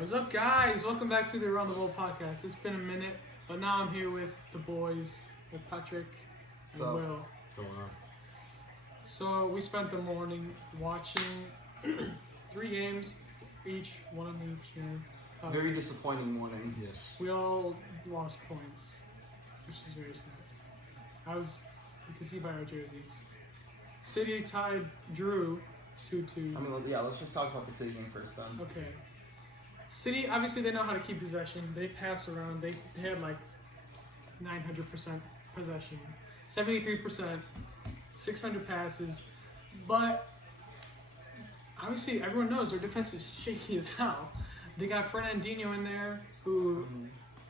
What's up, guys? Welcome back to the Around the World podcast. It's been a minute, but now I'm here with the boys, with Patrick and So, Will. What's going on? So we spent the morning watching 3 games, one of each. Very disappointing morning. Yes. We all lost points, which is very sad. You can see by our jerseys. City tied Drew 2-2. I mean, let's just talk about the City game first then. Okay. City, obviously, they know how to keep possession. They pass around. They had like 900% possession, 73%, 600 passes. But obviously, everyone knows their defense is shaky as hell. They got Fernandinho in there, who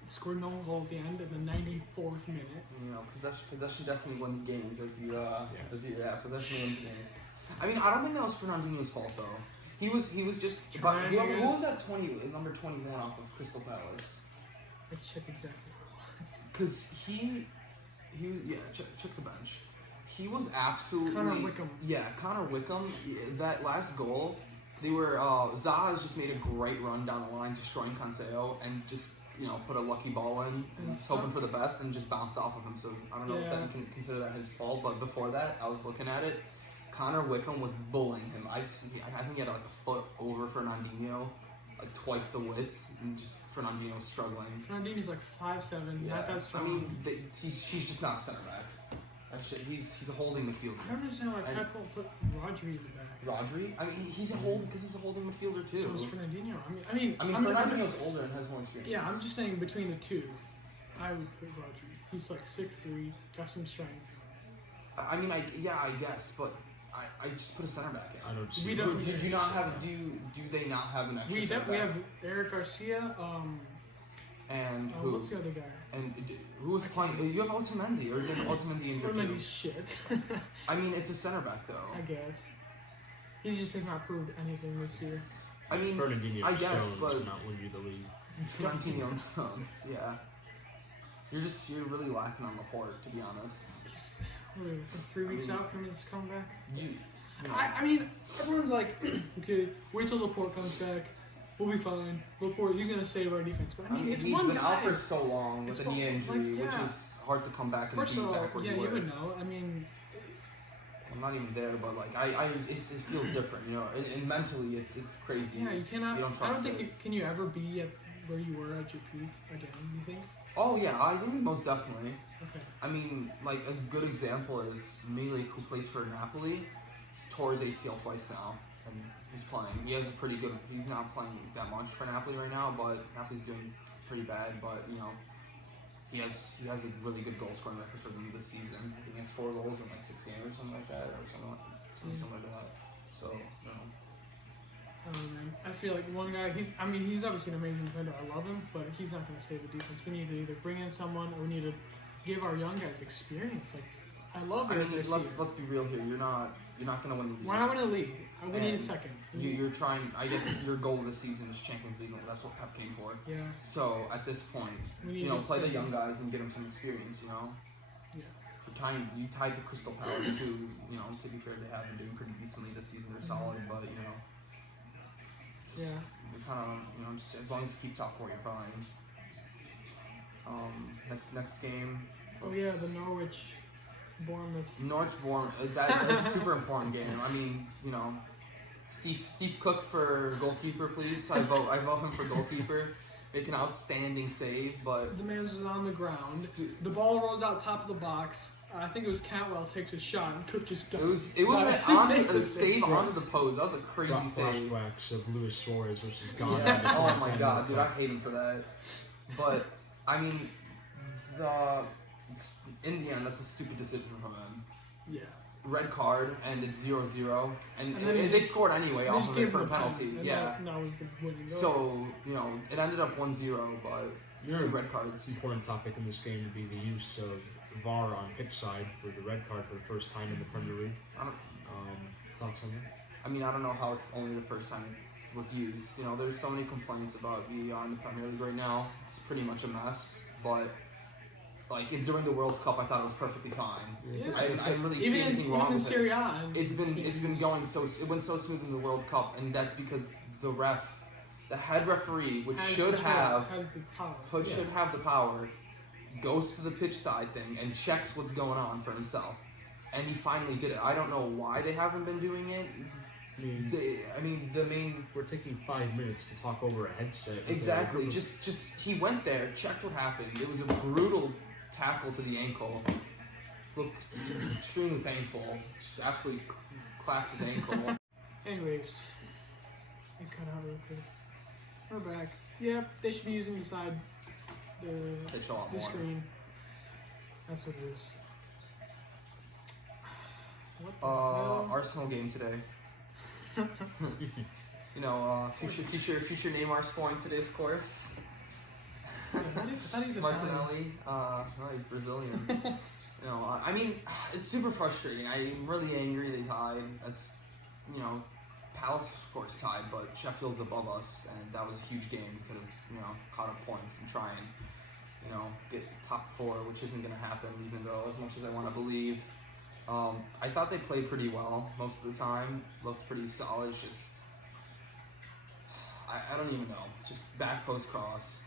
scored no goal at the end in the 94th minute. You know, possession definitely wins games, possession wins games. I mean, I don't think that was Fernandinho's fault though. He was just. Who was that number 21 off of Crystal Palace? Let's check exactly what it was. Because check the bench. He was absolutely. Connor Wickham. Yeah, Connor Wickham. That last goal, they were. Zaha has just made a great run down the line, destroying Cancelo, and just put a lucky ball in and just hoping for the best, and just bounced off of him. So I don't know if that you can consider that his fault, but before that, I was looking at it. Connor Wickham was bullying him. I think he had like a foot over Fernandinho, like twice the width, and just Fernandinho was struggling. Fernandinho's like 5'7", not that strong. I mean, he's just not a center back. He's a holding midfielder. I don't understand why Pep won't put Rodri in the back. Rodri? I mean, he's a holding midfielder too. So is Fernandinho. I mean, Fernandinho's older and has more experience. Yeah, I'm just saying between the two, I would put Rodri. He's like 6'3", got some strength. I mean, I guess, but I just put a center back in. I don't see. We Do definitely they not have an extra We center definitely back? have Eric Garcia. And who? What's the other guy? And who was playing? You have Otamendi, or is it Otamendi injured too? Otamendi's shit. I mean, it's a center back though. I guess. He just has not proved anything this year. I mean, Fernandinho I guess, Stones but will not win you the league. Fernandinho and Stones, yeah. You're really lacking on Laporte, to be honest. He's 3 weeks out from his comeback. I I mean, everyone's like, okay, wait till Laporte comes back. We'll be fine. Laporte, he's gonna save our defense. But I mean, it's he's one been guy. out for so long with a knee injury, which is hard to come back and First be of all, back where yeah, you you were. would know. I mean, I'm not even there, but like it feels different, And mentally, it's crazy. yeah, you cannot. You don't I trust don't think it. can you ever be at where you were at your peak again? You think? Oh yeah, I think most definitely. Okay. I mean, like a good example is Milik, who plays for Napoli. He's tore his ACL twice now, and he's playing. He has a pretty good. He's not playing that much for Napoli right now, but Napoli's doing pretty bad. But he has a really good goal scoring record for them this season. I think he has 4 goals in like 6 games or something like that, or something like that. So I don't know, man. I feel like one guy. He's obviously an amazing defender. I love him, but he's not going to save the defense. We need to either bring in someone, or we need to give our young guys experience. Like, I love it. I mean, let's be real here. You're not gonna win the league. We're not winning the league. We need a second. You're trying. I guess your goal of the season is Champions League. That's what Pep came for. Yeah. So at this point, We need a play the second. young guys and get them some experience. Yeah. You tied to Crystal Palace too. To be fair, they have been doing pretty decently this season. They're solid, but Yeah. you're kind of just, as long as you keep top 4, you're fine. Next game. Oh yeah, the Norwich, Bournemouth. Norwich-Bournemouth. That's a super important game. I mean, Steve Cook for goalkeeper, please. I vote him for goalkeeper. Make an outstanding save, but The man was on the ground. The ball rolls out top of the box. I think it was Cantwell takes a shot and Cook just it was makes a save onto the post. That was a crazy Got save. flashbacks of Luis Suarez versus Ghana. Yeah. Oh my god, dude, I hate him for that. But I mean, in the end, that's a stupid decision from him. Yeah. Red card, and it's 0-0, and then they scored anyway They off just of gave it for a him penalty. and Yeah. that was the winning goal. So it ended up 1-0, but 2 red cards. Important topic in this game would be the use of VAR on pitch side for the red card for the first time in the Premier League. Thoughts on that? I mean, I don't know how it's only the first time it was used. There's so many complaints about VAR in the Premier League right now. It's pretty much a mess, but during the World Cup, I thought it was perfectly fine. Yeah. I didn't really see anything wrong even in with Serie it. A, It's been going it went so smooth in the World Cup, and that's because the ref the head referee, which Has should control, have, has the power. which should have the power, goes to the pitch side thing and checks what's going on for himself. And he finally did it. I don't know why they haven't been doing it. The main We're taking 5 minutes to talk over a headset. exactly. Just he went there, checked what happened. It was a brutal tackle to the ankle. Looked extremely painful. Just absolutely clapped his ankle. Anyways, it cut out real quick. We're back. Yep, they should be using the side, Pitch a lot the more. screen. That's what it is. What the hell? Arsenal game today. Future Neymar scoring today, of course. I thought he was Italian. Martinelli, he's Brazilian. It's super frustrating. I'm really angry they tied. That's, Palace of course tied, but Sheffield's above us, and that was a huge game. We could have, caught up points and try and, get top 4, which isn't going to happen, even though as much as I want to believe. I thought they played pretty well most of the time. Looked pretty solid. Just, I don't even know. Just back post cross.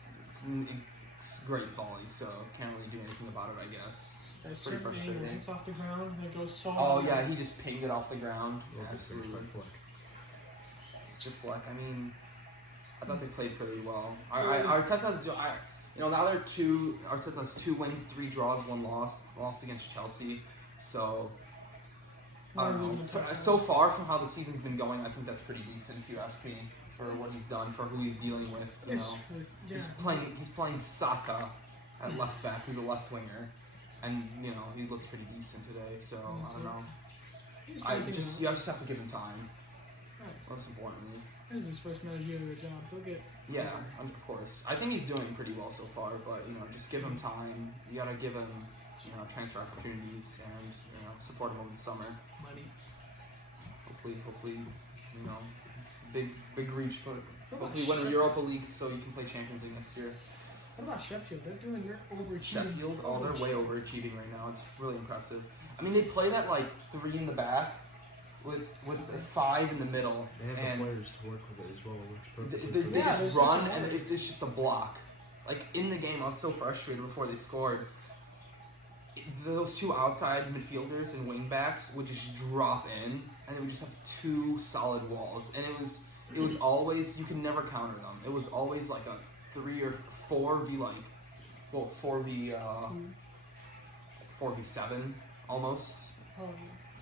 It's great volley, so can't really do anything about it, I guess. That's Pretty certain frustrating. angle hits off the ground and it goes so Oh high. yeah, he just pinged it off the ground. Absolutely. Absolutely. Mr. Fleck. I thought they played pretty well. Arteta's now they're two. Arteta's 2 wins, 3 draws, 1 loss. Lost against Chelsea. So I don't know. So far from how the season's been going, I think that's pretty decent if you ask me. For what he's done, for who he's dealing with, he's playing Saka at left back. He's a left winger, and he looks pretty decent today. So I don't know. You just have to give him time. Right. Most importantly. This is his first managerial job. He'll get. Yeah, of course. I think he's doing pretty well so far, but just give him time. You gotta give him transfer opportunities and support him over the summer. Money. Hopefully, big reach, but hopefully win a Europa League so you can play Champions League next year. What about Sheffield? They're overachieving. Sheffield, they're way overachieving right now. It's really impressive. They play that 3 in the back with the 5 in the middle, They have and the players to work with it as well, which they perfectly just there's run, just a and lot. it's just a block. In the game, I was so frustrated before they scored. Those 2 outside midfielders and wing backs would just drop in, and they would just have 2 solid walls. And it was always, you could never counter them. It was always like a 3 or 4v 4v7 almost. Oh,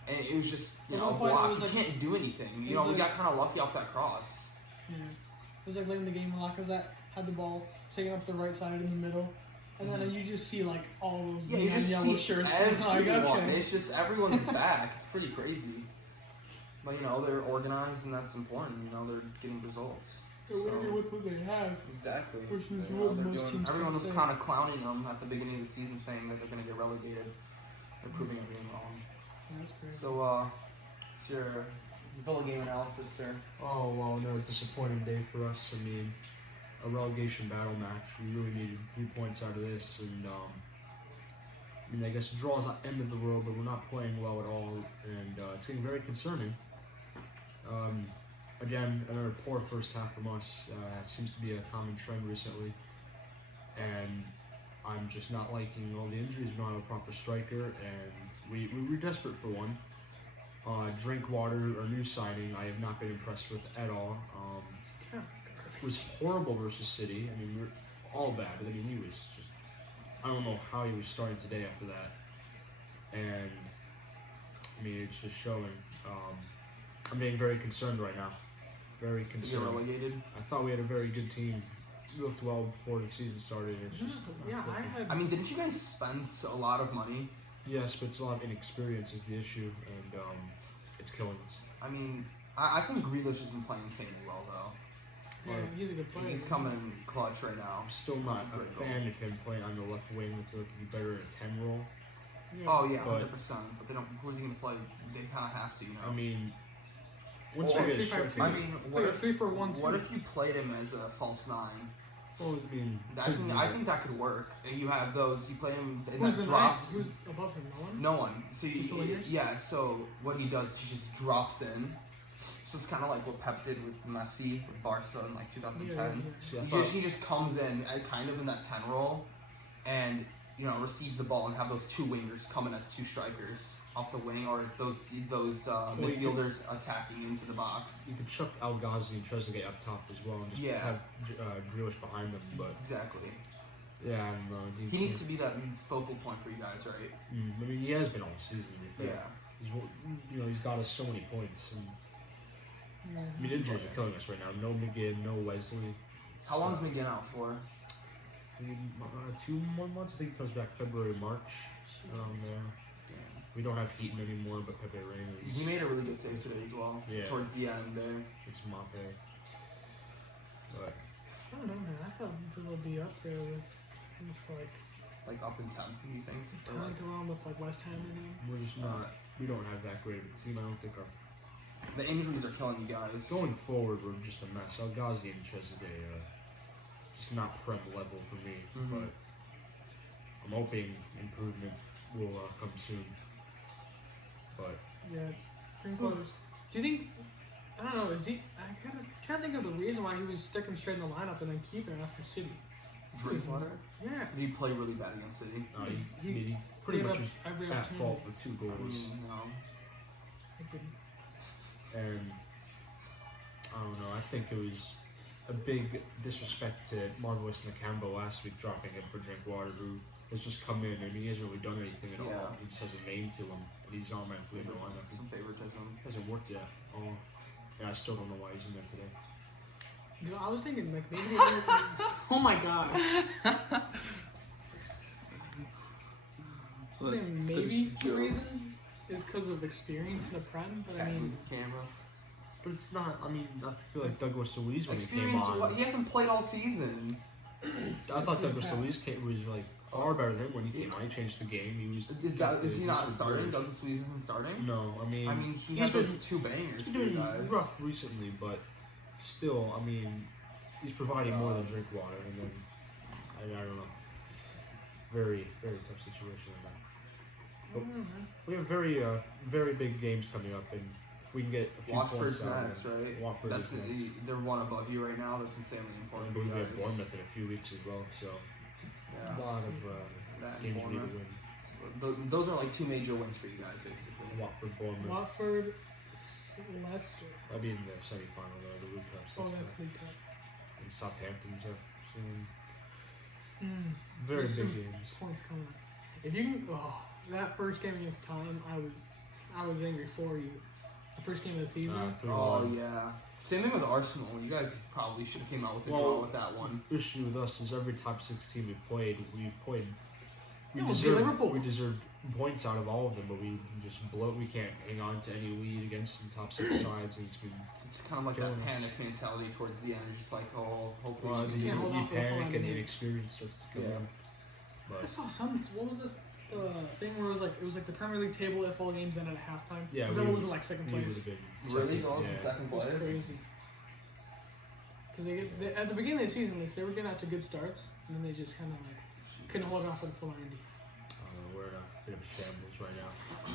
And it was just At a one point, it block. was You like- can't do anything. it was We like- got kind of lucky off that cross. yeah. It was like late in the game when Lacazette had the ball taken up the right side in the middle, and then you just see all those Yeah, you neon just yellow see shirts. everyone. It's just everyone's back. It's pretty crazy. But they're organized, and that's important. They're getting results. They're winning with what they have. Exactly. Which is They're what most teams everyone was can say. kind of clowning them at the beginning of the season, saying that they're going to get relegated. They're proving everything wrong. Yeah, that's crazy. So, it's your Villa game analysis, sir. Oh, well, no, disappointing day for us. A relegation battle match. We really needed 3 points out of this, and I guess a draw is not the end of the world, but we're not playing well at all, and it's getting very concerning. Again, another poor first half from us. Seems to be a common trend recently, and I'm just not liking all the injuries. We don't have a proper striker, and we're desperate for one. Drinkwater, our new signing, I have not been impressed with at all. It was horrible versus City. We're all bad, but he was just, I don't know how he was starting today after that. And, it's just showing. I'm being very concerned right now. Very To get concerned. relegated. I thought we had a very good team. We looked well before the season started. It's just Yeah, I had. Didn't you guys spend a lot of money? yes, but it's a lot of inexperience is the issue, and it's killing us. I think Grealish has been playing insanely well, though. Yeah, he's a good player. He's coming clutch right now. I'm still not That's a great fan of him playing on the left wing. I feel like he'd be better at a 10 role. Yeah. Oh yeah, But- 100%. But they don't. Who are they going to play? They kind of have to, Once Or we get a 3-5-2. striker, what Like a if 3-4-1-2. what if you played him as a false 9? I think that could work. And you have those. You play him in Who's that the drop. ninth? Who's above him? No one. No one. So Just the wingers? yeah. So what he does, he just drops in. So it's kind of like what Pep did with Messi with Barca in like 2010. See, I He thought- just comes in kind of in that 10 role, and receives the ball and have those two wingers come in as two strikers off the wing, or those midfielders attacking into the box. you could chuck Al Ghazi and Trezeguet up top as well, and just Yeah. have Grealish behind them. But Exactly. yeah, I don't know. He needs to be that focal point for you guys, right? I mean, he has been all season. To be fair. Yeah. He's got us so many points. And, Yeah. I mean, injuries are killing us right now. No McGinn, no Wesley. How long's McGinn out for? 2 more months. I think he comes back February, March. There. We don't have Heaton anymore, but Pepe Reina is. He made a really good save today as well. Yeah. Towards the end there. It's Mape. But I don't know, man. I thought Villa would be up there with Like up in 10th, you think? Or like- talent around with West Ham in it. we're just not. We don't have that great of a team. I don't think our the injuries are killing you guys. going forward. We're just a mess. El Ghazi and Trezeguet, just not prem level for me. Mhm. But I'm hoping improvement will come soon. But Yeah, Drinkwater's. Do you think? I don't know. Is he? I kind of trying to think of the reason why he was sticking straight in the lineup and then keeping it after City. Drinkwater? Yeah. Did he play really bad against City? he pretty gave much up was every at opportunity. fault for 2 goals. No. I didn't. And I don't know. I think it was a big disrespect to Marvelous Nakamba last week, dropping him for Drinkwater, who has just come in. I mean, he hasn't really done anything at Yeah. all. He just has a name to him, and he's automatically in the lineup. Some favoritism. It hasn't worked yet. Oh, yeah, I still don't know why he's in there today. You know, I was thinking like maybe. Oh my god. I was thinking maybe the reason is because of experience in the Prem, but I mean, With the camera. But it's not. I mean, I feel like Douglas Luiz when Experience. he came on. He hasn't played all season. I thought Douglas Luiz was like far better than him when he came on. He changed the game. He was. Is he not was starting? good. Douglas Luiz isn't starting. No, I mean. He he's had been, those 2 bangers he's for been you doing guys. rough recently, but still, I mean, he's providing more than Drinkwater, and then I don't know. Very, very tough situation in that. I don't know, man. We have very big games coming up, and if we can get a few Watford's points out, next, then right? Watford That's is next. they're one above you right now. That's insanely I important for believe you we have guys. Bournemouth in a few weeks as well, so Yeah. a lot of That and games we need to Bournemouth. win. Those are like 2 major wins for you guys, basically. Watford, Bournemouth. Watford, Leicester. That'll be in the semi-final though, the League Cup. Oh, that's League Cup. And Southampton's up soon. Mm. Very There's big some games. Points coming up. If you can, that first game against Tottenham, I was angry for you. The first game of the season. 3-1. Oh yeah. Same thing with Arsenal. You guys probably should have came out with a draw with that one. The issue with us is every top 6 team we've played. Yeah, we'll beat Liverpool. We deserve points out of all of them, but we just blow. We can't hang on to any lead against the top 6 sides, and it's been. It's kind of like that Killing us. panic mentality towards the end. It's just like, oh, hopefully. Well, it's you you, can't hold on you for the full panic and 90 minutes. inexperience starts to come Yeah. in. I But saw some. What was this thing where it was like the Premier League table if all games ended at halftime? Yeah, Villa we- was in like second we would place. have been Really? second, Goals in yeah. second It was place? crazy. Because at the beginning of the season, they were getting out to good starts, and then they just kind of like couldn't hold on for the full 90. We're in a bit of a shambles right now.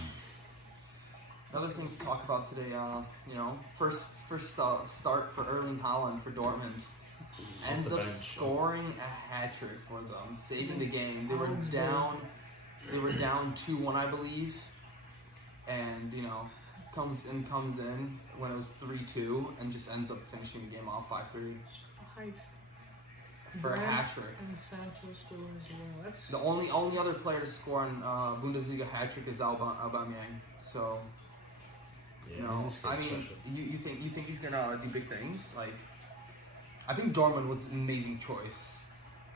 Another thing to talk about today, first start for Erling Haaland for Dortmund. Ends the up bench. scoring a hat trick for them, saving the Against game. They were Augsburg. down. They were down 2-1, I believe, and comes in when it was 3-2, and just ends up finishing the game off 5-3 5 for a hat trick. And Sancho scored as well. That's The only other player to score on Bundesliga hat trick is Aubameyang. So. Yeah, this I kid's mean, special. you think he's gonna do big things? Like, I think Dortmund was an amazing choice.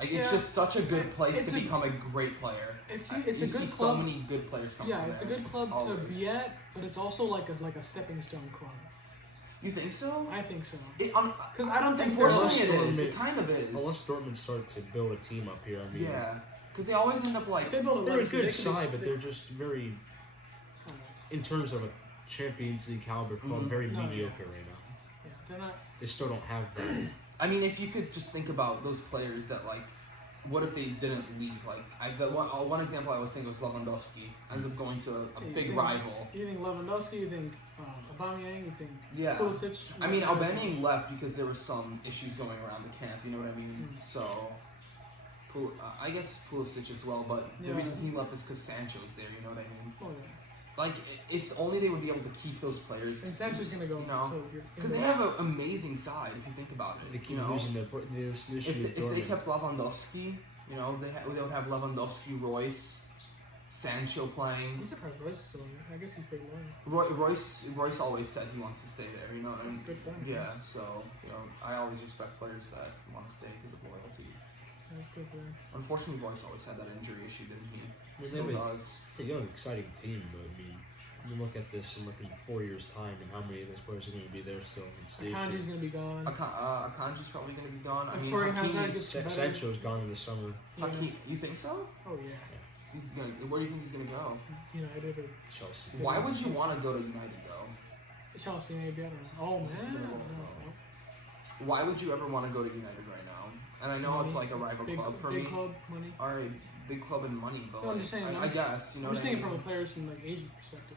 Like, it's Yeah. just such a good place It's to a- become a great player. it's You a see good so club. many good players coming Yeah, from it's a there. good club to Always. be at, but it's also like a stepping stone club. You think so? I think so. Because I don't think they're unfortunately it Dortmund- is. It kind of is. Unless Dortmund start to build a team up here, I mean, Yeah, because they always end up like. If they build a they're a legacy, good they could be- side, but they're just very, in terms of a Champions League caliber club, Mhm. very No, mediocre right now. Yeah, they're not. They still don't have that. I mean, if you could just think about those players that like what if they didn't leave? Like, one example I always think was Lewandowski ends up going to a You big think- rival. You think Lewandowski? You think Aubameyang? You think Yeah. Pulisic? I mean, Aubameyang left because there were some issues going around the camp. You know what I mean? So, I guess Pulisic as well. But the Yeah. reason he left is because Sancho's there. You know what I mean? Oh yeah. Like, if only they would be able to keep those players. And Sancho's gonna go. You know, so because they have an amazing side. If you think about it, They keep you know, losing this issue. if they kept Lewandowski, you know, they would have Lewandowski, Royce, Sancho playing. I'm surprised Royce is still in there. I guess he's pretty low. Royce always said he wants to stay there. You know what I mean? That's good for him. Yeah. So you know, I always respect players that want to stay because of loyalty. That's good for him. Unfortunately, Royce always had that injury issue, didn't he? Well, Still they- does. It's a young, exciting team, but I mean, you look at this and look in 4 years' time, and how many of those players are going to be there still. It's the Akanji's issue. gonna be gone. Akanji's probably going to be gone. I If mean, Torgan Hazard Hakim, gets better. Sancho's gone in the summer. you think so? Oh yeah. He's gonna. Where do you think he's going to go? United or Chelsea. Why would you want to go to United though? Chelsea maybe. I don't know. Oh This is man. gonna I go- don't know. Why would you ever want to go to United right now? And I know it's Money. like a rival Big, club for big me. club money. All right, big club and money, but No, I'm like, just saying, I guess you know I'm what just I thinking mean. from a player's and like agent perspective.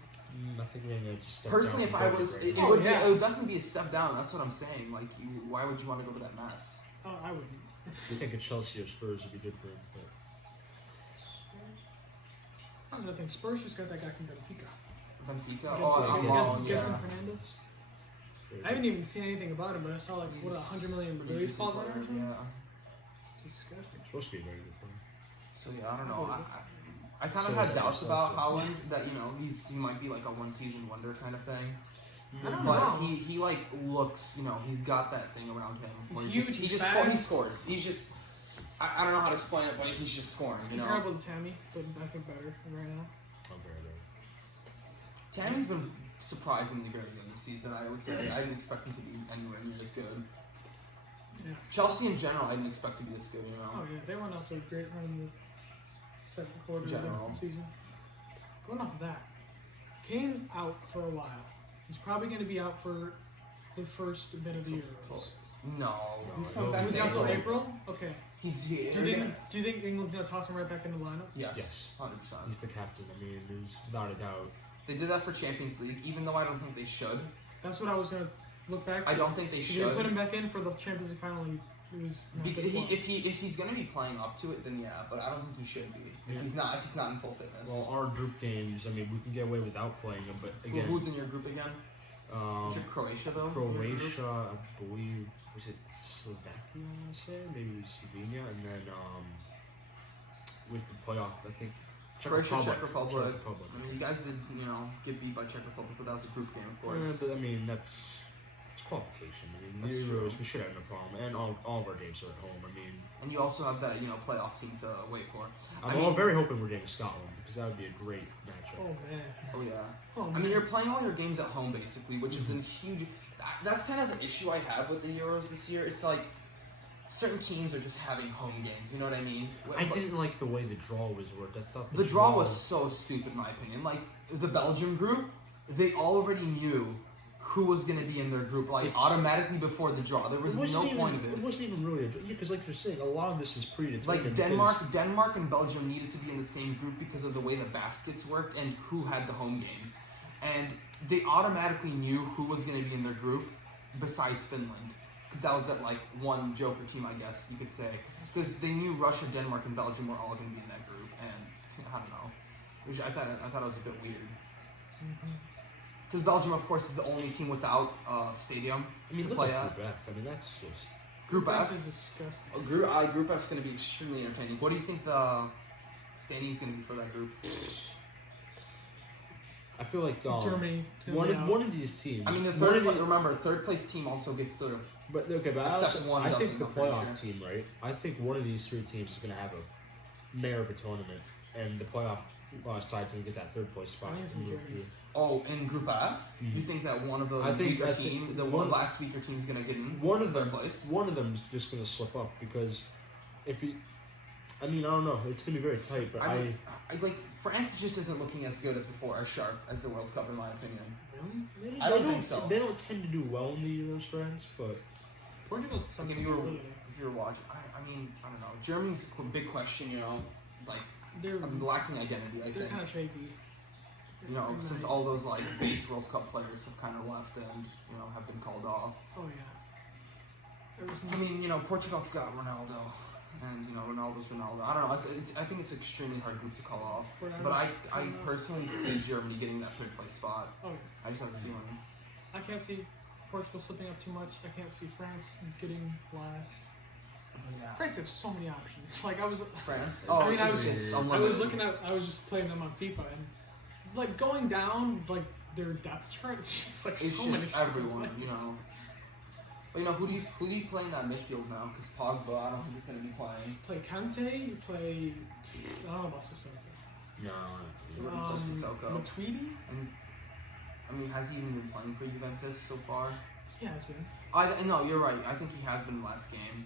I think we're going to step Personally, down if from I Kobe was, right it now. would yeah. it would definitely be a step down. That's what I'm saying. Like, why would you want to go to that mess? Oh, I wouldn't. I think a Chelsea or Spurs would be good for him. But I don't know. I think Spurs just got that guy from Benfica. Benfica. Gedson- Oh, I'm Gedson- on. Gedson Yeah. Fernandez. I haven't even seen anything about him, but I saw like what 100 million release clause on it or something. Yeah. It's disgusting. it's supposed to be very good for him. So yeah, I don't know. I kind of So had is doubts Chelsea. about Haaland that he might be like a one season wonder kind of thing. I don't But know. he like looks, he's got that thing around him where He's he huge, just he's he fast. scores. He's just I don't know how to explain it, but he's just scoring. It's You know, comparable to Tammy, but I think better right now. I'm very good. Tammy's been surprisingly very good this season. I would say I didn't expect him to be anywhere near this good. Yeah. Chelsea in general, I didn't expect to be this good. Oh yeah, they went off to a great run in the second quarter General. of the season. Going off of that, Kane's out for a while. He's probably going to be out for the first bit of the Euros. No, he's No, coming back. He's in out till April. April. Okay. He's Do here. you think England's going to toss him right back into the lineup? Yes, Yes. 100%. He's the captain. I mean, there's without a doubt. They did that for Champions League, even though I don't think they should. That's what I was going to look back. I don't think they Should they put should. him back in for the Champions League final? And it was not Because good for him. if he's gonna be playing up to it, then yeah. But I don't think he should be. If Yeah. he's not in full fitness. Well, our group games, I mean, we can get away without playing them, but again, Who's in your group again? Is it Croatia though? Croatia, I believe, was it Slovakia? I want to say maybe Slovenia, and then with the playoff, I think Croatia, Czech Republic. Czech Republic. I mean, you guys did, get beat by Czech Republic, but that was a group game, of Yeah, course. but I mean, it's qualification. I mean, That's the true. Euros, we should have no problem, and all of our games are at home. I mean, And you also have that, playoff team to wait for. I'm very hoping we're getting Scotland because that would be a great matchup. Oh man. Oh yeah. Oh I man. mean, you're playing all your games at home basically, which is a huge. That's kind of the issue I have with the Euros this year. It's like certain teams are just having home games. You know what I mean? I didn't like the way the draw was worked. I thought The draw was so stupid, in my opinion. Like the Belgium group, they already knew who was going to be in their group, like It's- automatically before the draw. There was no point of It it. wasn't even really a draw because, like you're saying, a lot of this is predetermined. Like because- Denmark and Belgium needed to be in the same group because of the way the baskets worked and who had the home games. And they automatically knew who was going to be in their group besides Finland. Because that was that like one joker team, I guess you could say. Because they knew Russia, Denmark, and Belgium were all going to be in that group. And I don't know. I thought it was a bit weird. Because Belgium, of course, is the only team without stadium I mean, to look play at at. Group F. I mean, that's just. Group That F. is disgusting. Group F is going to be extremely entertaining. What do you think the standing is going to be for that group? I feel like Germany. one of these teams. I mean, the one of third place team also gets through. But okay, but Except also, one I think doesn't, the I'm pretty playoff team, right? I think one of these three teams is going to have a mare of a tournament, and the playoff side's going to get that third place spot. I think it's and move Germany. through. Oh, in Group F, you think that one of the I think- weaker I think team, the one- last weaker team, is going to get in One of third them, place? one of them's just going to slip up because if he, I mean, I don't know. It's going to be very tight, but I like France just isn't looking as good as before, as sharp as the World Cup, in my opinion. Really? I don't think so. They don't tend to do well in the Euros, France, but Portugal's Like something if you were, really. if you're watching, I mean, I don't know. Germany's a big question, you know. Like, They're lacking identity, I they're think. kind of shaky. You know, They're since nice. all those like base World Cup players have kind of left and have been called off. Oh yeah. Ever I since mean, Portugal's got Ronaldo, and Ronaldo's Ronaldo. I don't know. I think it's an extremely hard group to call off. But I personally see Germany getting that third place spot. oh yeah. I just have a feeling. I can't see Portugal slipping up too much. I can't see France getting last. France has so many options. Like I was, France. I mean, I it's was- just I was unlimited. looking at, I was just playing them on FIFA, and like going down, like their depth chart, it's just like It's so many. just everyone, But who do you play in that midfield now? Because Pogba, I don't think he's going to be playing. Play Kante, you play. I don't know about Sissoko. No. You wouldn't play Sissoko. Matuidi? And I mean, has he even been playing for Juventus so far? Yeah, it's been. No, you're right. I think he has been last game.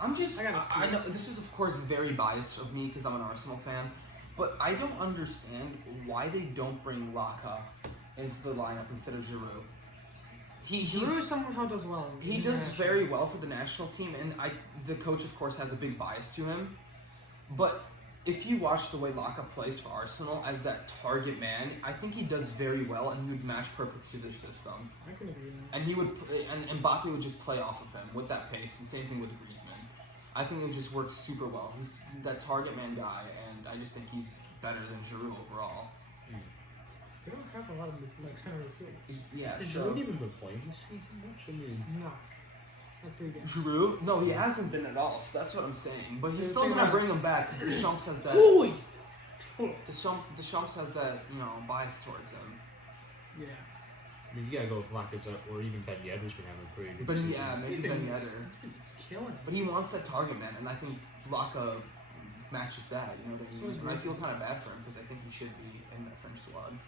I'm just. I gotta see. I know this is of course very biased of me because I'm an Arsenal fan, but I don't understand why they don't bring Raka into the lineup instead of Giroud. Giroud somehow does well. He does very well for the national team, and the coach of course has a big bias to him. But if you watch the way Laka plays for Arsenal as that target man, I think he does very well, and he would match perfectly to their system. I can agree with that. And he would, and Mbappe would just play off of him with that pace, and same thing with Griezmann. I think it would just work super well. He's that target man guy, and I just think he's better than Giroud overall. They don't have a lot of like center midfield. Has So Giroud even been playing this season much? I mean, No. Like 3 games. Giroud? No, he hasn't been at all. So that's what I'm saying. But he's The still thing gonna about- bring him back because Deschamps has that. Holy! Deschamps has that bias towards him. Yeah. I mean, you gotta go with Lacazette or even Ben Yedder's been having a pretty good But season. yeah, maybe He's Ben been- Yedder. he's been killing it. But he wants that target man, and I think Laka matches that. You know what I So mean? is And I feel Griezmann. kind of bad for him because I think he should be in that French squad.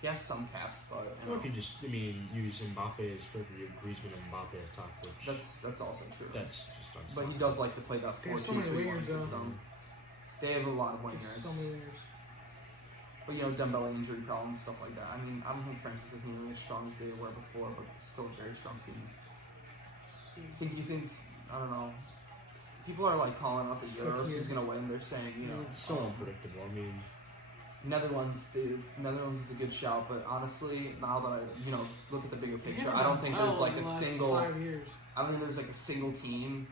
He has some caps, but Or if you just, use Mbappe as striker, you have Griezmann and Mbappe at top, which that's also true. that's just unstoppable. But he does like to play that They have so many 4-2-3-1 wingers, though. system. They have a lot of There's wingers. so many wingers. But Dembele injury problems, stuff like that. I mean, I don't think France isn't really as strong as they were before, but it's still a very strong team. I don't know. People are like calling out the Euros, who's gonna win. They're saying, It's so unpredictable. I mean, Netherlands is a good shout, but honestly, now that I look at the bigger They picture, haven't I don't done think well there's like in a the last single. 5 years. I don't think there's like a single team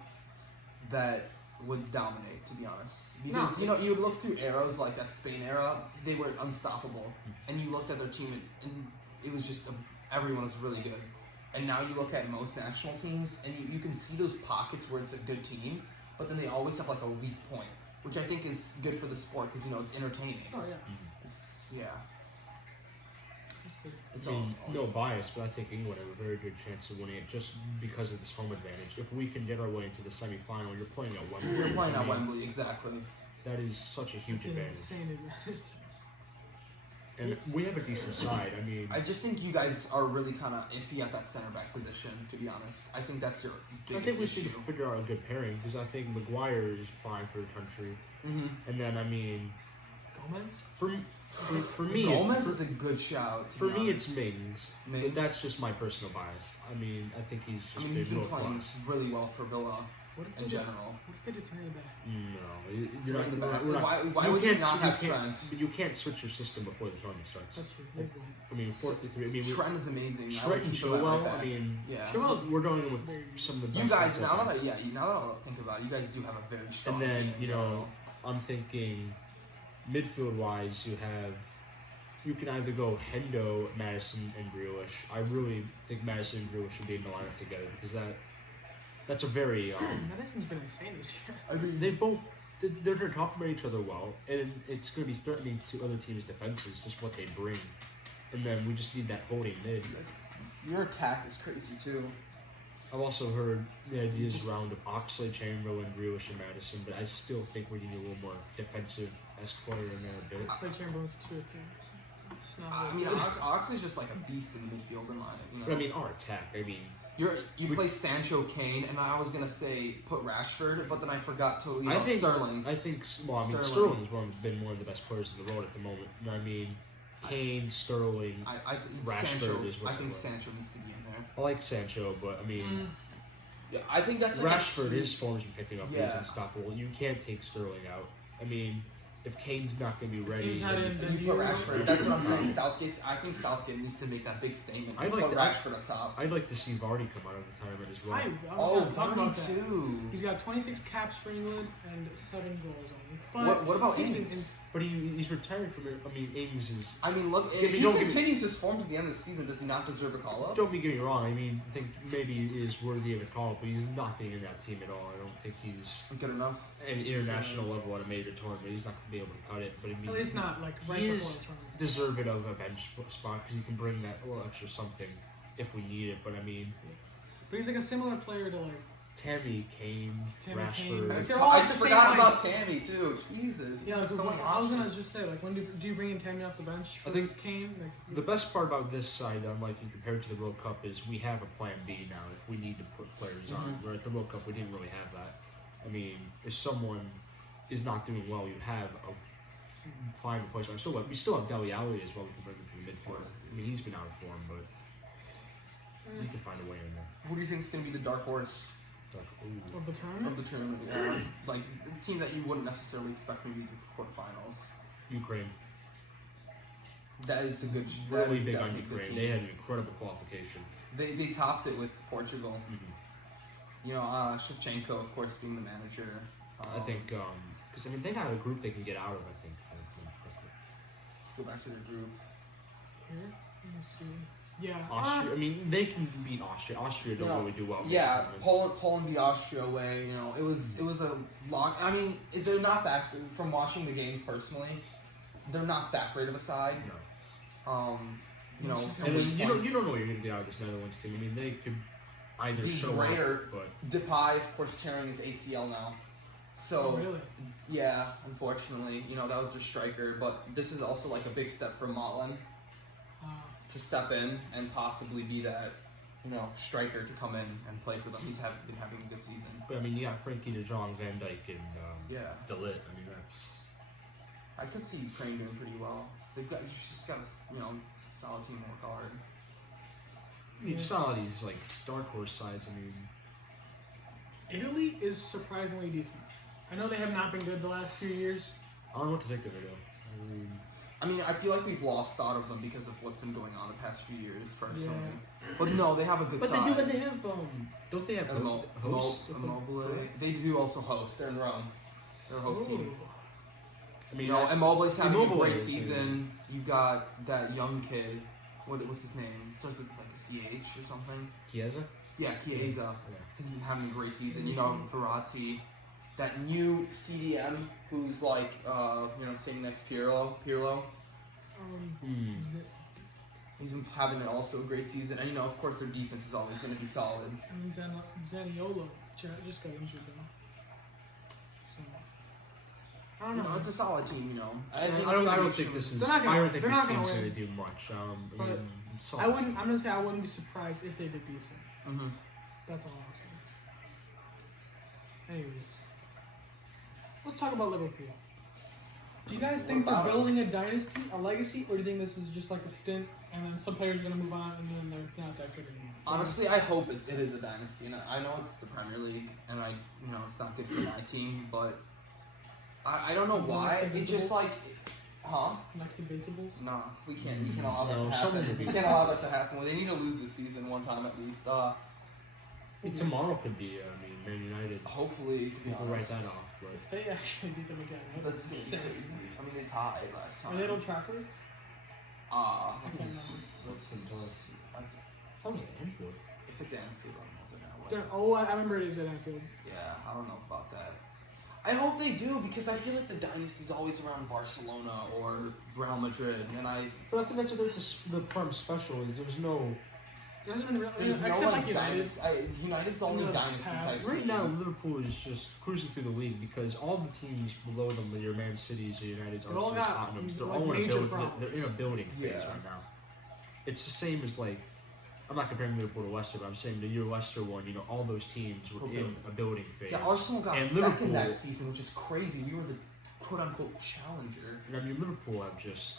that would dominate, to be honest. Because No, you would look through eras like that Spain era, they were unstoppable, and you looked at their team and it was just everyone was really good. And now you look at most national teams, and you can see those pockets where it's a good team, but then they always have like a weak point, which I think is good for the sport because it's entertaining. Oh yeah. It's That's good. it's I mean, all no bias, but I think England have a very good chance of winning it just because of this home advantage. If we can get our way into the semifinal, you're playing at Wembley. You're playing I at mean, Wembley, exactly. That is such a huge It's an advantage. insane advantage. And we have a decent side. I mean, I just think you guys are really kind of iffy at that center back position, to be honest. I think that's your I biggest think we issue. should figure out a good pairing because I think Maguire is fine for the country. Mm-hmm. And then, I mean, Gomez? for me, Gomez for, is a good shout. to for be me, it's honest. Mings. Mings. But that's just my personal bias. I mean, I think he's just he's been middle playing class. really well for Villa What if in they did- general. What if they did 3 in the back? No, you're Three not. in the we're back. not- we're not- Why you would you can't not s- have you can't- Trent? But you can't switch your system before the tournament starts. That's true. They do. I mean, 4-3. I mean, Trent is amazing. I Trent would and keep him at right Chilwell. back. I mean, Yeah. Chilwell's we're going with some of the best. You guys, center now backs. that I think about it, you guys do have a very strong And then, team. in you general. know, I'm thinking midfield wise, you can either go Hendo, Madison, and Grealish. I really think Madison and Grealish should be in the lineup together because that's a very Madison's been insane this year. I mean, they're going to complement each other well, and it's going to be threatening to other teams' defenses, just what they bring. And then we just need that holding mid. your attack is crazy too. I've also heard the ideas Just- around of Oxlade, Chamberlain, Grealish, and Madison, but I still think we need a little more defensive-esque player in there a bit. Oxlade Chamberlain's 2 attacks. It's not I really mean, good. Oxley's just like a beast in the midfield in line. But I mean, our attack, You play Sancho, Kane, and I was gonna say put Rashford, but then I forgot to leave I out think- Sterling. Sterling's been one of the best players in the world at the moment. You know what I mean? Kane, Sterling. I think Rashford Sancho. is what I think they were. Sancho needs to be in there. I like Sancho, but I mean, Yeah, I think that's like Rashford, his form's been picking up. He's Yeah. unstoppable. You can't take Sterling out. I mean, if Kane's not going to be ready, Kane's not then- in, You put Rashford. That's what I'm saying. I think Southgate needs to make that big statement. I'd Put like to- Rashford up top. I'd like to see Vardy come out of retirement as well. I Oh, was gonna talk about that. 42. He's got 26 caps for England and 7 goals only. But What about he's been Ings? But he's retired from it. I mean, Ings is. I mean, look, Give if me- he don't give me- continues his form to the end of the season, does he not deserve a call up? Don't get me wrong. I mean, I think maybe he is worthy of a call, but he's not being in that team at all. I don't think he's Good enough. an international level at a major tournament. He's not going to be able to cut it. But I mean, At least not like right he before is the tournament. deserving of a bench spot because he can bring that little extra something if we need it. But I mean, But he's like a similar player to like Tammy, Kane, Tammy, Rashford. Kane. They're all I at the just same forgot height. about Tammy too. Jesus. yeah. Like, So many I was gonna options. just say like when do you bring in Tammy off the bench? For I think Kane. Like, The best part about this side, unlike compared to the World Cup, is we have a plan B now if we need to put players on. Mhm. Where at the World Cup, we didn't really have that. I mean, if someone is not doing well, you have a fine replacement. We still have Dele Alli as well. We can bring him to the midfield. I mean, he's been out of form, but you can find a way in there. Who do you think is going to be the dark horse It's like, ooh. of the tournament. of the tournament? Yeah. Like the team that you wouldn't necessarily expect maybe to the quarterfinals. Ukraine. That is a good. That Really is big on definitely a good Ukraine. team. They had an incredible qualification. They topped it with Portugal. Mhm. You know, Shevchenko, of course, being the manager. I think, because I mean, they got a group they can get out of, I think. Go back to their group. Here, let me see. Yeah. Austria, I mean, they can beat Austria. Austria don't You know, really do well. in Yeah, tournaments. Poland beat Austria away. You know, it was a long. I mean, they're not that. From watching the games personally, they're not that great of a side. You know, And so And many then you don't points. know what you're going to get out of this Netherlands team. I mean, they could either Be show great up, or- but Depay, of course, tearing his ACL now. So Oh, really? yeah, unfortunately, you know that was their striker. But this is also like a big step for Motlin to step in and possibly be that, you know, striker to come in and play for them. He's been having a good season. I mean, you got Frankie De Jong, Van Dijk, and Yeah, De Ligt. I mean, that's I could see Ukraine doing pretty well. They've got just got a solid team to work hard. I mean, you saw these like dark horse sides. I mean, Italy is surprisingly decent. I know they have not been good the last few years. I don't know what to think of it though. I mean, I feel like we've lost thought of them because of what's been going on the past few years, personally. But no, they have a good But side. they have don't they have hosts? Immobile. They do also host. They're in Rome. They're a host team. Ooh. I mean, You know, Immobile's having a Immobile great is- season. You've got that young kid. What's his name? Starts with like a CH or something. Chiesa. Yeah, Chiesa. Yeah. Has been having a great season. You know, Verratti. That new CDM who's like, sitting next to Pirlo. Hmm. He's been having also a great season. And, you know, of course, their defense is always going to be solid. And Zaniolo just got injured though. So I don't You know. know, it's a solid team, you know. I it's don't gonna be think a- this is. They're not gonna- I don't think they're this not gonna team's win. going to do much. I But mean, it's I wouldn't. I'm gonna say I wouldn't be surprised if they did decent. Mhm. That's all I'll say. Anyways, let's talk about Liverpool. Do you guys think What they're about building a dynasty, a legacy, or do you think this is just like a stint and then some players are gonna move on and then they're not that good anymore? Honestly, I hope it is a dynasty. And I know it's the Premier League, and it's not good for my team, but I don't know why. It's just like, huh? Next to Debatable? Nah, we can't. You can't allow that No, to someone happen. will We be- can't allow that to happen. They need to lose this season one time at least. tomorrow could be. I mean, Man United. Hopefully, to be People write honest. that off, but If they actually beat them again, that'd be That's insane. crazy. I mean, they tied last time. Are they at Old Trafford? Uh, I can't remember. that was Anfield. if it's Anfield, I don't know if they're gonna win. Oh, I remember it is at Anfield. Yeah, I don't know about that. I hope they do because I feel like the dynasty's always around Barcelona or Real Madrid, and But I think that's what the part special is. There's no There hasn't been real, there's no except like like United. dynasty. United's the only No, dynasty type. right team. now. Liverpool is just cruising through the league because all the teams below them, your Man Cities, your Uniteds, They've all Arsenal's, got, Tottenham's, they're like, all in a major build. problems. They're in a building phase Yeah. right now. It's the same as like. I'm not comparing Liverpool to Leicester, but I'm saying the year Leicester won, all those teams were in a building phase. Yeah, Arsenal got and second Liverpool, that season, which is crazy. We were the quote-unquote challenger. And I mean, Liverpool have just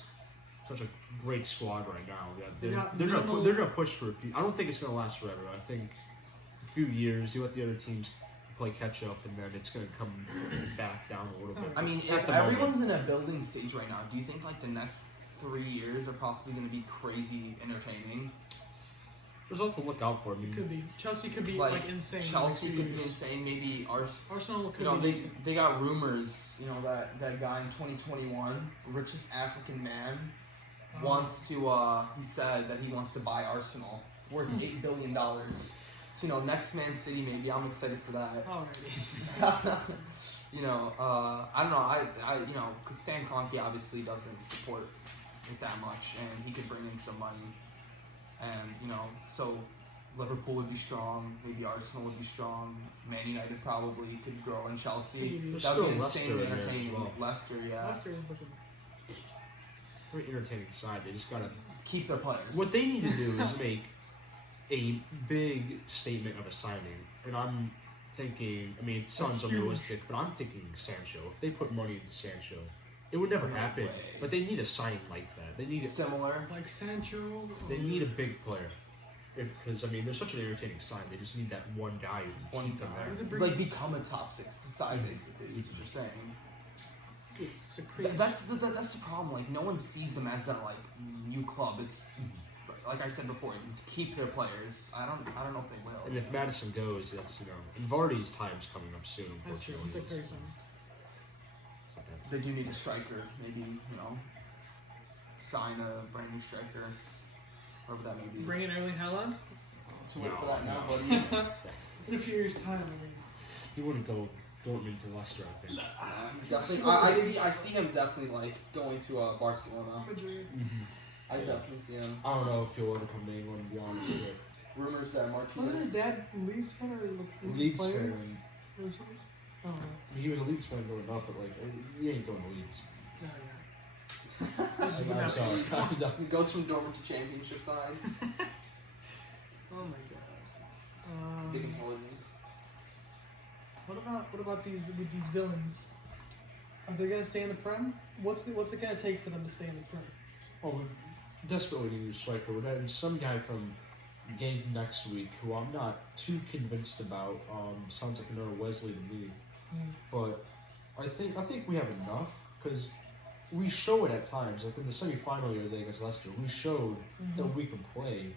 such a great squad right now. They got They're minimal- gonna push for a few. I don't think it's gonna last forever. I think few years, you let the other teams play catch up, and then it's going to come back down a little bit. I mean, At if the moment. everyone's in a building stage right now, do you think like the next 3 years are possibly going to be crazy entertaining? There's a lot to look out for. I mean, Could be. Chelsea could be Like, like insane. Chelsea in the could next be few years. insane. Maybe Arsenal could you know, be. they got rumors. You know that guy in 2021, richest African man, wants to. He said that he wants to buy Arsenal, worth $8 billion. So you know, next Man City. Maybe I'm excited for that. Alrighty. You know, I don't know. I you know, because Stan Kroenke obviously doesn't support it that much, and he could bring in some money, and you know, so Liverpool would be strong. Maybe Arsenal would be strong. Man United probably could grow, and Chelsea. There's That would be still Leicester insanely in there as entertaining. well. Leicester, yeah, Leicester is looking. very entertaining side. They just got to. keep their players. What they need to do is make a big statement of a signing, and I'm thinking. I mean, it sounds Huge. unrealistic, but I'm thinking Sancho. If they put money into Sancho, it would never No happen. way. But they need a signing like that. They need. Similar. Like Sancho. They need a big player. Because I mean, they're such an entertaining side. They just need that one guy who can One keep them guy. there. Like become a top 6 side, basically. Is what you're saying. It's a crazy. That's the problem. Like no one sees them as that like new club. It's like I said before, keep their players. I don't know if they will. And if Madison goes, that's and Vardy's time's coming up soon. That's true. He's like 37. They do need a striker. Maybe sign a brand new striker, whoever that may be. Bring in Erling Haaland. To wait for that now, No. buddy. In a few years' time, I mean. He wouldn't go into Leicester, I think. He's definitely. I see him definitely like going to Barcelona. Madrid. I definitely see him. I don't know if he'll ever come to England, to be honest with you. Rumors that Wasn't his Martinez. dad Leeds fan or Leeds player fan. or something? Oh, He was a Leeds fan growing up, but like he ain't going to Leeds. no, yeah. I'm sorry. He goes from dormant to championship side. Oh my god. Big holidays. What about these villains? Are they gonna stay in the Prem? What's it gonna take for them to stay in the Prem? Oh, we desperately need a new striker. We're getting some guy from Genk next week who I'm not too convinced about. Sounds like another Wesley to me. But I think we have enough because we show it at times. Like in the semifinal the other day against Leicester, we showed that we can play.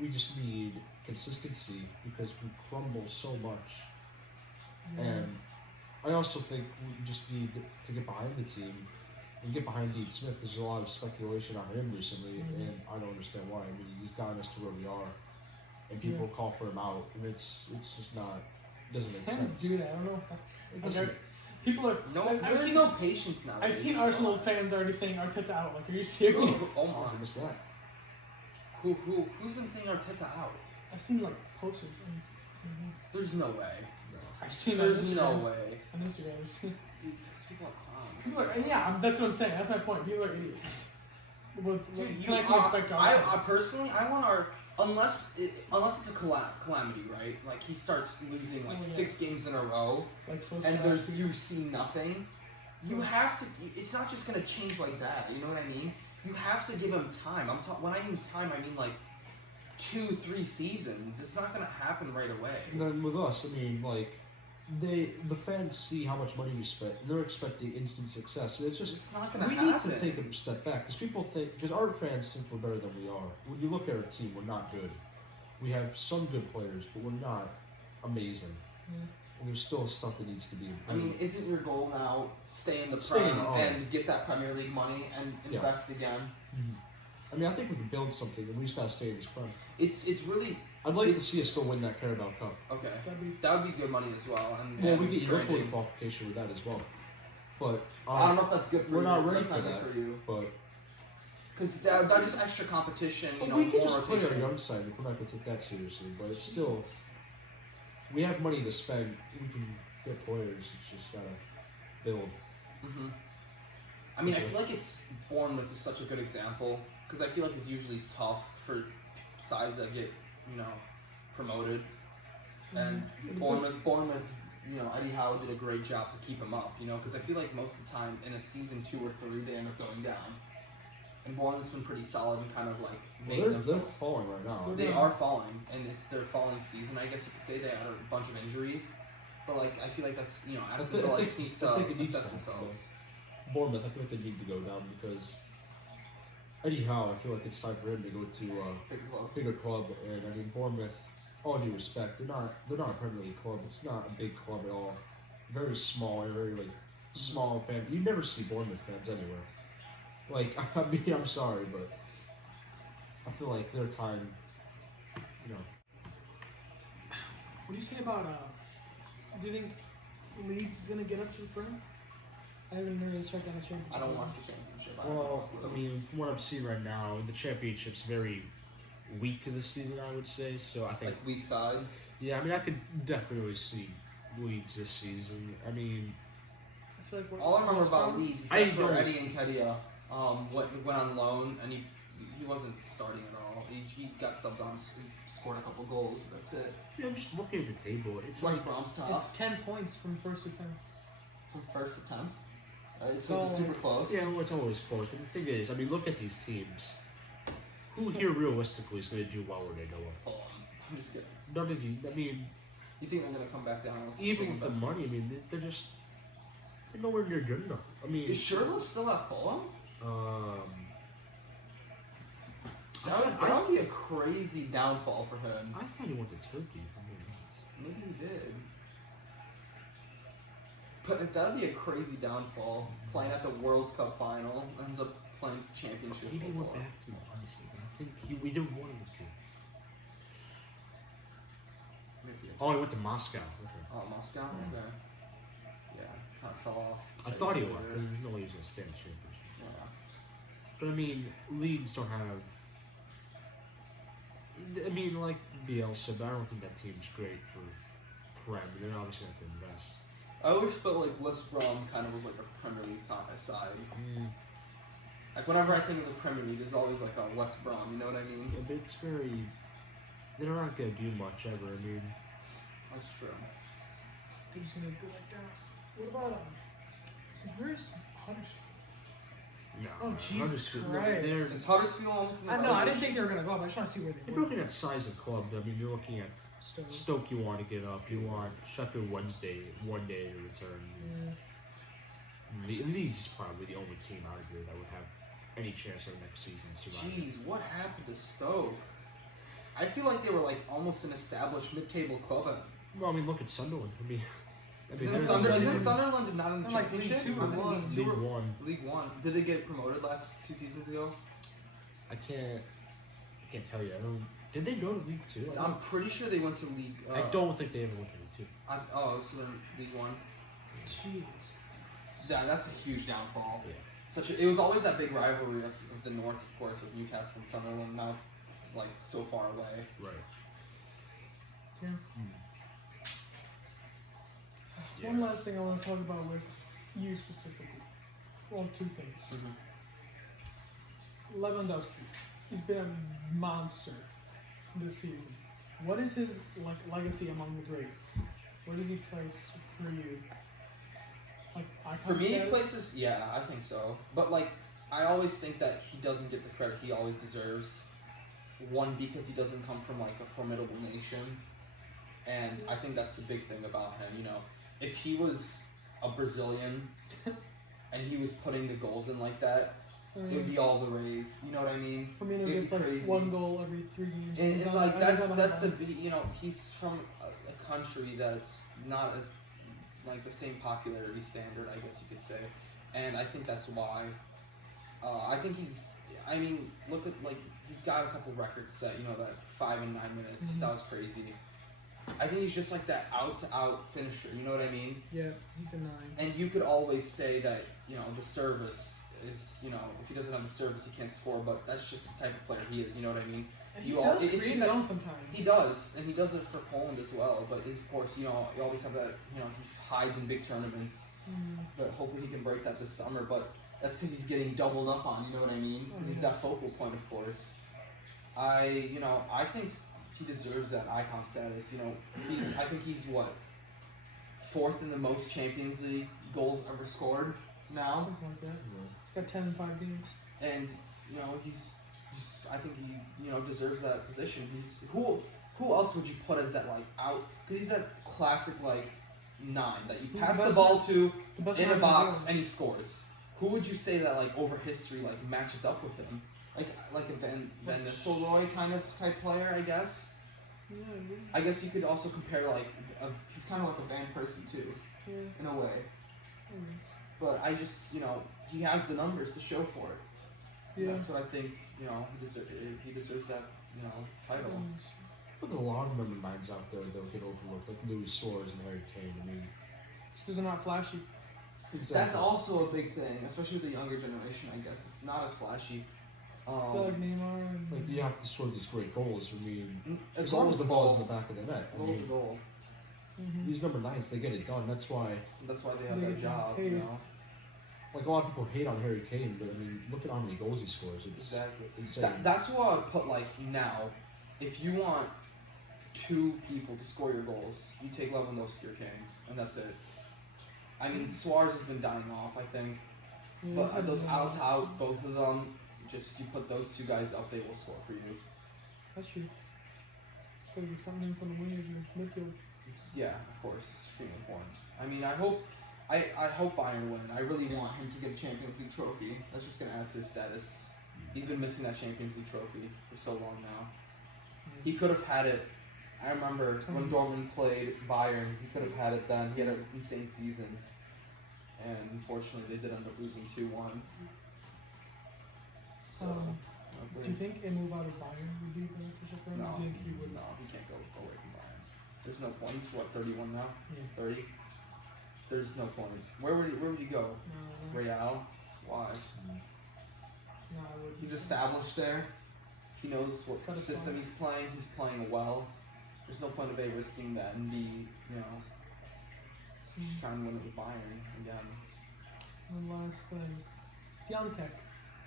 We just need consistency because we crumble so much. And I also think we just need to get behind the team and get behind Dean Smith. There's a lot of speculation on him recently, and I don't understand why. I mean, he's gotten us to where we are, and people call for him out, and it's just not doesn't make Fans sense. do that. I don't know. It doesn't- People are. No, I've I see heard- no patience now. I've seen Arsenal fans already saying Arteta out. Like, are you serious? Oh Oh, I my. missed that. Who's been saying Arteta out? I've seen like posters. There's no way. I've seen There's on no Instagram. way. On Instagram, I've seen. Dude, these people are clowns. People are, yeah, that's what I'm saying. That's my point. People are idiots. Dude, Can I expect Arsenal? I personally, I want our unless it's a calamity, right? Like he starts losing like Oh, yeah. 6 games in a row, Like so and fast. you see nothing. You have to. It's not just gonna change like that. You know what I mean? You have to give him time. When I mean time, I mean like 2-3 seasons. It's not gonna happen right away. And then with us, I mean, like the fans see how much money we spent, and they're expecting instant success. And it's just It's not gonna we happen. need to take a step back because our fans think we're better than we are. When you look at our team, we're not good. We have some good players, but we're not amazing. And there's still stuff that needs to be improved. I mean, isn't your goal now stay in the Stay in Prem the- and get that Premier League money and invest again? I mean, I think we can build something, and we just gotta stay in this prem. It's really I'd like to It's- see us go win that Carabao Cup. okay. That'd be That would be good money as well. And Well, we get Europa branding. qualification with that as well. But I don't know if that's good for we're you. not ready That's for not that. good for you but because that is extra competition. You But know, we could more just play our rotation. young side if we're not going to take that seriously. But it's still, we have money to spend. We can get players. It's just gotta build. Mm-hmm. I mean, I feel like Bournemouth is such a good example because I feel like it's usually tough for sides that get promoted, and Bournemouth, Eddie Howe did a great job to keep him up, because I feel like most of the time in a season 2 or 3 they end up going down. and Bournemouth's been pretty solid and kind of like Well, made they're themselves. falling right now. They are falling, and it's their falling season. I guess you could say they had a bunch of injuries, but like I feel like that's Aston Villa needs to assess themselves. Bournemouth, I feel like they need to go down because Eddie Howe, I feel like it's time for him to go to Bigger club. bigger club. And I mean Bournemouth, all due respect, they're not a Premier League club. It's not a big club at all. Very small, very like small fan. You never see Bournemouth fans anywhere. Like I mean, I'm sorry, but I feel like their time, you know. What do you say about? Do you think Leeds is gonna get up to the front? I haven't really checked on the championship. I don't watch the championship. Well, I mean, from what I'm seeing right now, the championship's very weak this season, I would say. So I think, like weak side. yeah, I mean, I could definitely see Leeds this season. I mean, I feel like All I remember about Leeds is I that's where don't- Eddie Nketiah went on loan, and he wasn't starting at all. He got subbed on, scored a couple goals. That's it. you know, just looking at the table, it's West like Brom's top it's 10 points from first to 10th. from first to 10th. It's So, super close. yeah, well, it's always close. But the thing is, I mean, look at these teams. Who here realistically is going to do well where they go up? Fulham. I'm just kidding. None of you. I mean, You think they're gonna come back down? Unless even they with the invest? money, I mean, they're just they're nowhere near good enough. I mean, Is Sherwood still at Fulham? That would be a crazy downfall for him. I thought he went to Turkey from here. Maybe he did. But that'd be a crazy downfall. Playing at the World Cup final, ends up playing championship Maybe he went football. back to honestly. But I think we didn't want him to. Maybe. Oh, he went to Moscow. Okay. Oh, Moscow? Okay. Yeah, kind of fell off. I thought he left. Yeah. There's no way he was going to stay in the championship. Yeah. But I mean, Leeds don't have. I mean, like Bielsa, but I don't think that team's great for Prem. They're obviously going to have to invest. I always felt like West Brom kind of was like a Premier League side. Like whenever I think of the Premier League, there's always like a West Brom. You know what I mean? Yeah, but it's very. They're not going to do much ever. I mean, That's true. They're just gonna go like that. What about where's Huddersfield? no. Oh, man. Jesus Huddersfield, Christ. They're, Is Huddersfield almost in the I know. I didn't relegation? think they were gonna go up. I just want to see where they if you're were. looking at size of club, I mean, you're looking at So, Stoke. You want to get up. You want Sheffield Wednesday one day to return. yeah. Leeds is probably the only team out here that would have any chance of next season surviving. Jeez, what happened to Stoke? I feel like they were like almost an established mid-table club. Well, I mean, look at Sunderland. I mean, Isn't they're- Sunderland not in the They're like League championship? Two, Or aren't they? League League Two or- One. League One. Did they get promoted last 2 seasons ago? I can't tell you. I don't. Did they go to League Two? I'm pretty sure they went to League. I don't think they ever went to League Two. So they're in League One. Jeez. Yeah, that's a huge downfall. Yeah. It was always that big rivalry of the North, of course, with Newcastle and Sunderland. Now it's like so far away. Right. Yeah. Yeah. One last thing I want to talk about with you specifically. Well, two things. Lewandowski. He's been a monster this season. What is his legacy among the greats? Where does he place for you? Like icon For me, status? places, yeah, I think so. But like, I always think that he doesn't get the credit he always deserves. One, because he doesn't come from like a formidable nation, and I think that's the big thing about him. You know, if he was a Brazilian and he was putting the goals in like that, it would be all the rave. You know what I mean? Firmino It'd gets be like crazy. 1 goal every 3 games. And He's on- like he's on that's the highlights. you know, he's from a country that's not as like the same popularity standard, I guess you could say, and I think that's why. I think he's. I mean, look at like he's got a couple records set. You know, that 5 and 9 minutes. Mhm. That was crazy. I think he's just like that out-to-out finisher. You know what I mean? Yeah, he's a 9. And you could always say that the service is if he doesn't have the service he can't score. But that's just the type of player he is. You know what I mean? And you he all- does it's create just his like- own sometimes. He does, and he does it for Poland as well. But of course, you always have that. He hides in big tournaments. But hopefully he can break that this summer. But that's because he's getting doubled up on. You know what I mean? 'Cause he's that focal point, of course. I think he deserves that icon status. I think he's what 4th in the most Champions League goals ever scored now, Something like that. He's got 10 in 5 games. and you know, he's just, I think he, you know, deserves that position. He's who else would you put as that like out? Because he's that classic like 9 that you He's pass the the best ball to The best in a man box the and he scores. Who would you say that like over history like matches up with him? Like a Van Nistelrooy kind of type player, I guess. Yeah, I guess you could also compare like he's kind of like a Van Persie too, yeah. in a way. Mm. But I just, you know, he has the numbers to show for it. Yeah. That's what I think. You know, he deserves that, you know, title. But a lot of number 9s out there that get overlooked, like Luis Suarez and Harry Kane. I mean, It's because they're not flashy. That's also a big thing, especially with the younger generation. I guess it's not as flashy. I feel like Neymar and like you have to score these great goals. I mean, a as long goal's as the a ball's in goal. the back of the net. I Goal's a mean, goal. Mhm. these number 9s, they get it done. That's why, That's why they have They that get job. paid. You know, like a lot of people hate on Harry Kane, but I mean, look at how many goals he scores. It's exactly. insane. That's who I would put like now. If you want 2 people to score your goals, you take Lewandowski or Kane, and that's it. I mean, Suarez has been dying off, I think. Yeah, But he's those not- out, both of them, just you put those 2 guys up, they will score for you. That's true. Gotta get something in from the wingers in the midfield. Yeah, of course, it's extremely important. I mean, I hope Bayern win. I really want him to get a Champions League trophy. That's just gonna add to his status. He's been missing that Champions League trophy for so long now. He could have had it. I remember when Dortmund played Bayern, he could have had it then. He had an insane season. And unfortunately, they did end up losing 2-1. So, Do you think a move out of Bayern would be beneficial for him? no, Do you think he would? no, he can't go away from Bayern. There's no point. He's what, 31 now? Yeah. 30? There's no point. Where would he go? No, Real? Why? no, I wouldn't. He's established there. He knows what Got a system plan. he's playing. He's playing well. There's no point of A risking that and B, you know, just trying to win it with Bayern again. One last thing. Piontek.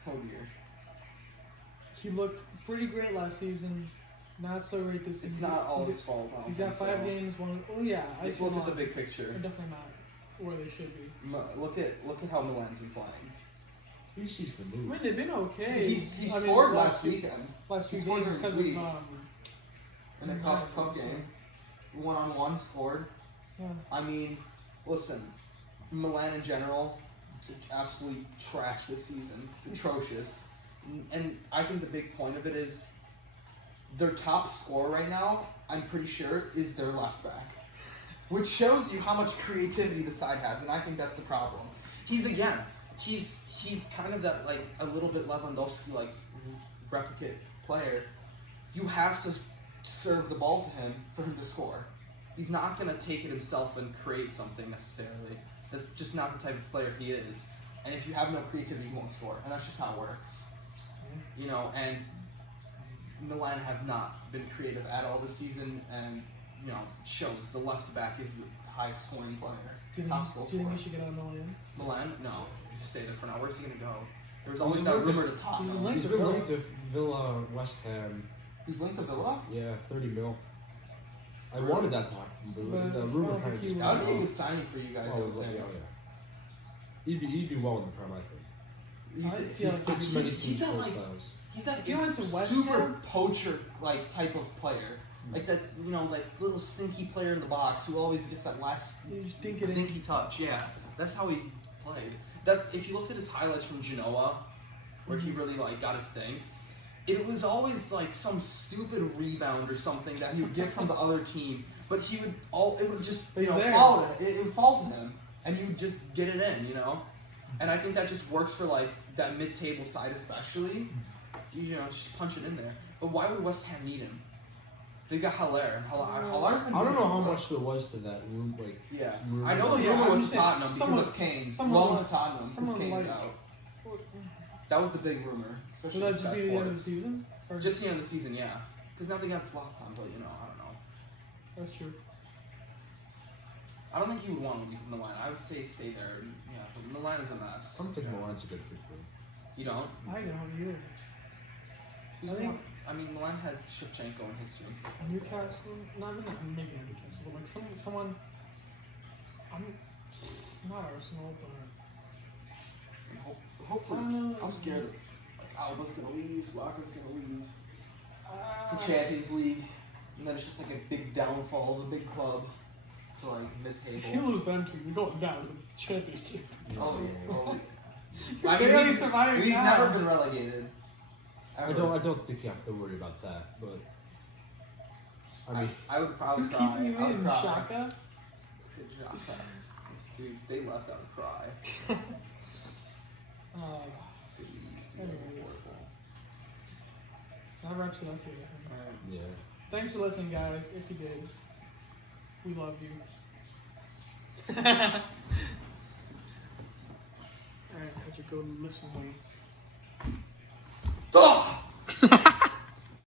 Oh dear. He looked pretty great last season. Not so great this season. It's not all He's- his fault. I don't He's got think 5 so. games. Oh yeah, I Just see look at Milan. the big picture. They're definitely not where they should be. Look at how Milan's been playing. He sees the I move. mean, they've been okay. He I mean, scored the last few- weekend Last few He scored games during because his of in a cup game. 1-on-1 scored. Yeah. I mean, listen, Milan in general, absolutely trash this season, atrocious. And I think the big point of it is their top scorer right now, I'm pretty sure, is their left back. Which shows you how much creativity the side has, and I think that's the problem. He's kind of that, like, a little bit Lewandowski, like, replicate player. You have to serve the ball to him for him to score. He's not going to take it himself and create something necessarily. That's just not the type of player he is. And if you have no creativity, you won't score. And that's just how it works. You know, and Milan have not been creative at all this season, and, you know, it shows. The left back is the highest scoring player, Do you top think, goal do you scorer. think he should get out of Milan? Milan? No. You just say that for now. Where's he going to go? There was always that rumor to Tottenham. linked He's to been Villa. linked to Villa, West Ham. He's linked to Villa? Yeah, 30 mil. I wanted that to happen, but But the I rumor don't kind of think just he That got would be a off. good signing for you guys, Oh, don't yeah, think? yeah. He'd do well in the Prem, I think. I He- feel like Fits many he's teams' that, play like, styles. He's that If he went to West super Ham- poacher like type of player, like that, you know, like little stinky player in the box who always gets that last You just dink it in. dinky touch. Yeah, that's how he played. That if you looked at his highlights from Genoa, where he really like got his thing, it was always like some stupid rebound or something that he would get from the other team, but it would just But he's there. it would fall to him, and you would just get it in, you know. And I think that just works for like that mid-table side especially. You know, just punch it in there. But why would West Ham need him? They got Haller. Haller's been I don't doing know how well. much there was to that room. Like, Yeah, rumor. I know the Yeah, rumor I'm was just to saying, Tottenham because someone- of Kane's someone loan like- to Tottenham because someone Kane's like- out. That was the big rumor, Will especially that in just Sky be the end of the Sports. season? Or Just the end of the season, yeah. Because now they got Zlatan, but you know, I don't know. That's true. I don't think he would want to leave Milan. I would say stay there. Yeah, but Milan is a mess. I don't think Milan's a good fit for him. You don't? I don't either. Who's I think- more- I mean, Milan had Shevchenko in history and stuff. Newcastle, not maybe not Newcastle, but like someone. I'm not Arsenal, but I Hopefully, don't know. I'm scared. Alba's gonna leave. Laka's gonna leave for Uh, Champions League, and then it's just like a big downfall of a big club to like if you mid-table. lose them two, you're going down to the championship. Oh, Yeah. I Barely mean, surviving we've now. never been relegated. I Ever. don't think you have to worry about that, but I mean, I would probably Who's cry. keeping you I would in, cry. Shaka? Good job. Dude, if they left, I would cry. Dude, Anyways. horrible. That wraps it up here. Alright. yeah. Thanks for listening, guys. If you did, we love you. Alright, I should go lift some weights. Ugh!